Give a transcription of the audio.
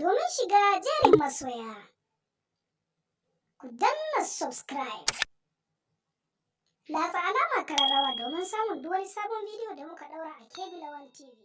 Domin shiga jerin masoya, ku danna subscribe. Latsa alamar kararrawa domin samun duk wani sabon bidiyo da muka ɗaura a Kebilawan TV.